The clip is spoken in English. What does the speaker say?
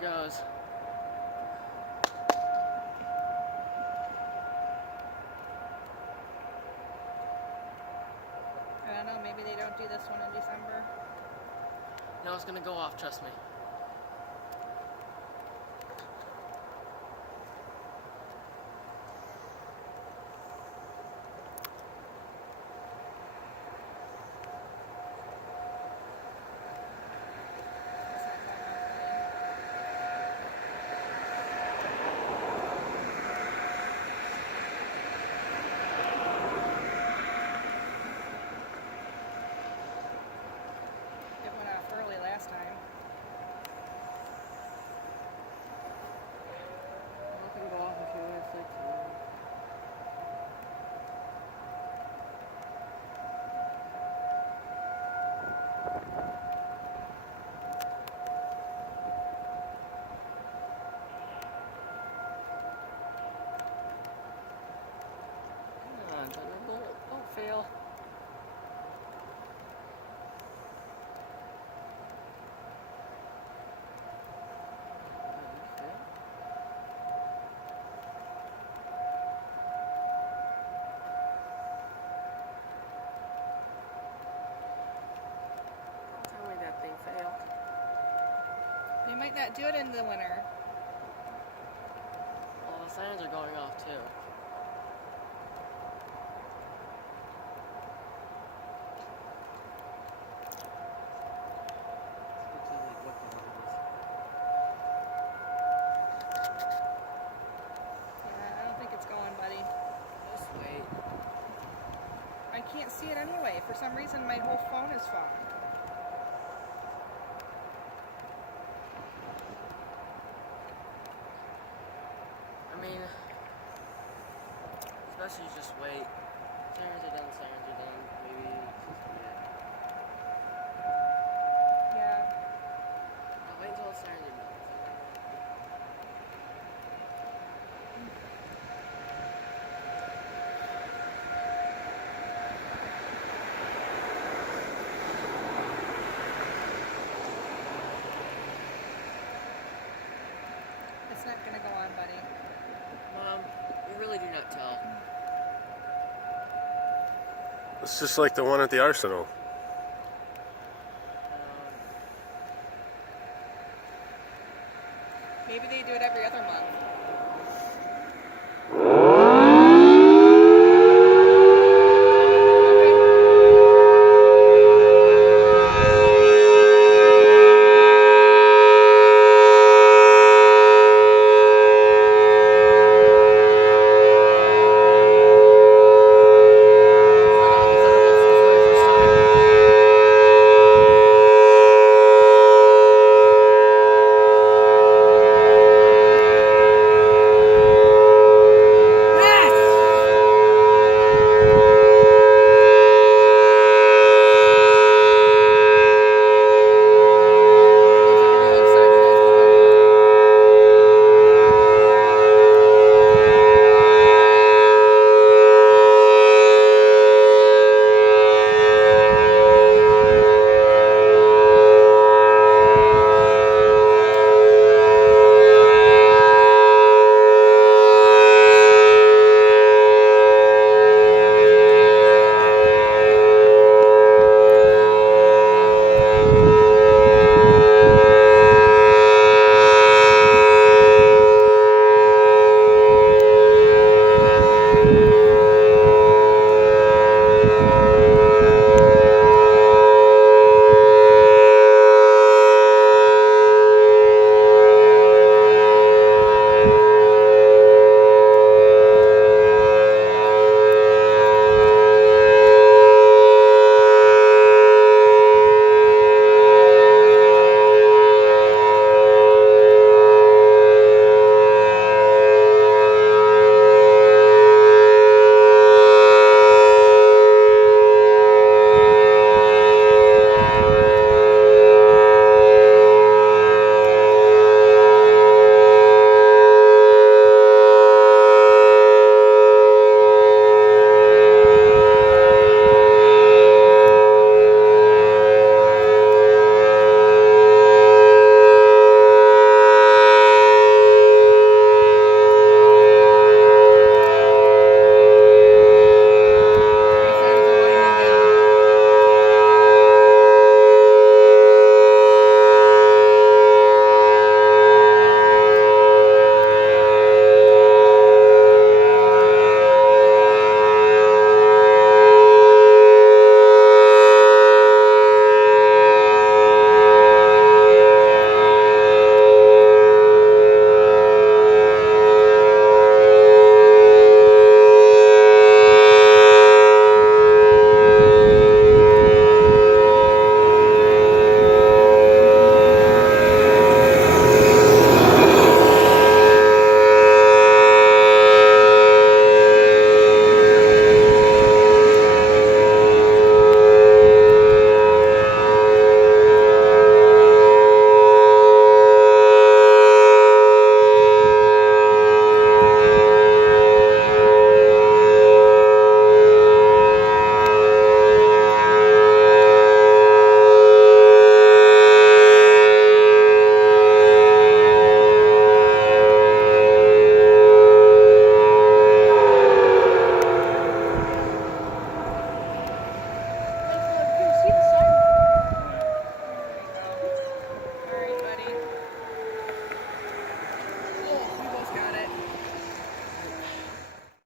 goes. I don't know, maybe they don't do this one in December. No, it's gonna go off, trust me. It went off early last time. It can go off if you want it to. Come on, Thunderbolt, don't fail. Tell me that thing failed. They might not do it in the winter. Well, the sirens are going off too. Yeah, I don't think it's going, buddy. Just wait. I can't see it anyway. For some reason, my whole phone is fogged. I mean, especially just wait. Sirens are done, sirens are done. Maybe just forget. Yeah. Wait until the sirens are done. It's not going to go on, buddy. Mom, we really do not tell. It's just like the one at the Arsenal.